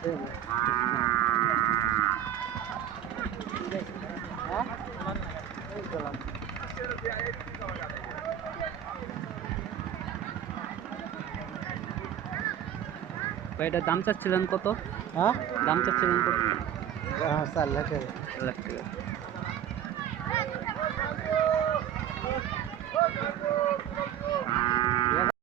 এটা দাম চাচ্ছিলেন কত? হ্যাঁ? দাম চাচ্ছিলেন কত? হ্যাঁ চার লাখ চার লাখ টাকা